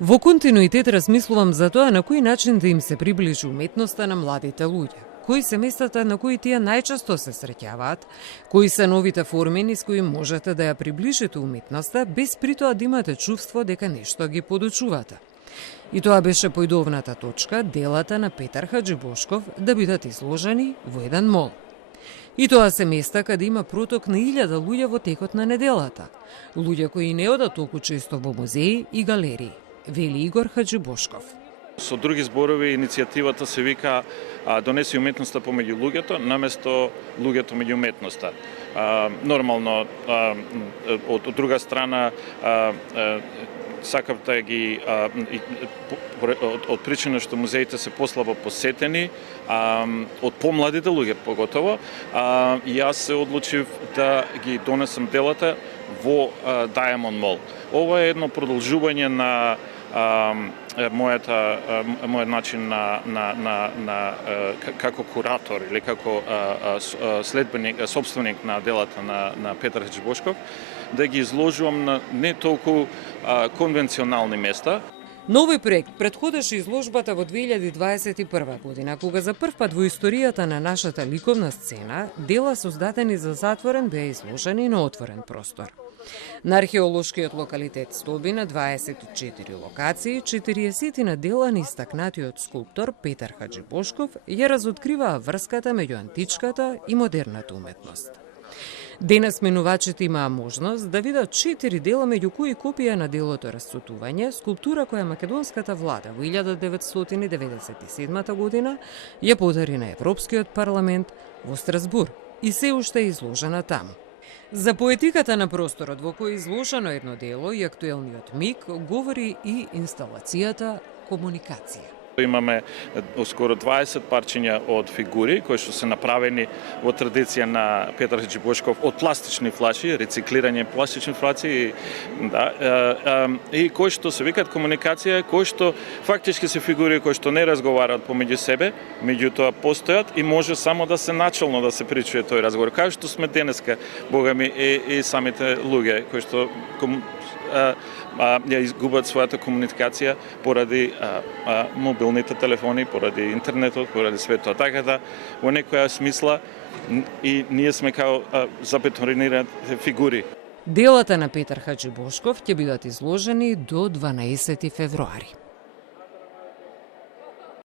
Во континуитет размислувам за тоа на кој начин да им се приближи уметноста на младите луѓе. Кои се местата на кои тие најчесто се среќаваат, кои се новите форми низ кои можете да ја приближите уметноста, без притоа да имате чувство дека нешто ги подучувате. И тоа беше поидовната точка, делата на Петар Хаџибошков да бидат изложени во еден мол. И тоа се места каде има проток на 1000 луѓе во текот на неделата. Луѓе кои не одат толку често во музеи и галерии, вели Игор Хаџибошков. Со други зборови, иницијативата се вика донеси уметноста помеѓу луѓето, наместо луѓето меѓу уметноста. Нормално, од друга страна, сакав да ги од причина што музеите се послабо посетени, од помладите луѓе поготово, јас се одлучив да ги донесам делата во Diamond Mall. Ова е едно продолжување на мојот начин како куратор или како следбеник, собственик на делата на Петар Хаџибошков, да ги изложувам на не толку конвенционални места. Нови проект претходеше изложбата во 2021 година, кога за прв пат во историјата на нашата ликовна сцена дела создадени за затворен беа изложени на отворен простор. На археолошкиот локалитет Стоби на 24 локации, 40 на дела на истакнатиот скулптор Петар Хаџибошков ја разоткриваа врската меѓу античката и модерната уметност. Денес менувачите имаа можност да видат 4 дела, меѓу кои копија на делото Расцутување, скулптура која македонската влада во 1997 година ја подари на Европскиот парламент во Страсбург и се уште е изложена таму. За поетиката на просторот во кој е изложено едно дело и актуелниот миг говори и инсталацијата комуникација. Имаме скоро 20 парчиња од фигури кои што се направени во традиција на Петар Хаџибошков од пластични флаши, рециклирање пластични флаши, и кои што се викаат комуникација, кои што фактички се фигури кои што не разговараат помеѓу себе, меѓутоа постојат и може само да се начелно да се причуе тој разговор. Кај што сме денеска, богами, и самите луѓе кои што ја изгубат својата комуникација поради мобилните телефони, поради интернетот, поради светот. Така да, во некоја смисла, и ние сме као забетонирани фигури. Делата на Петар Хаџибошков ќе бидат изложени до 12 февруари.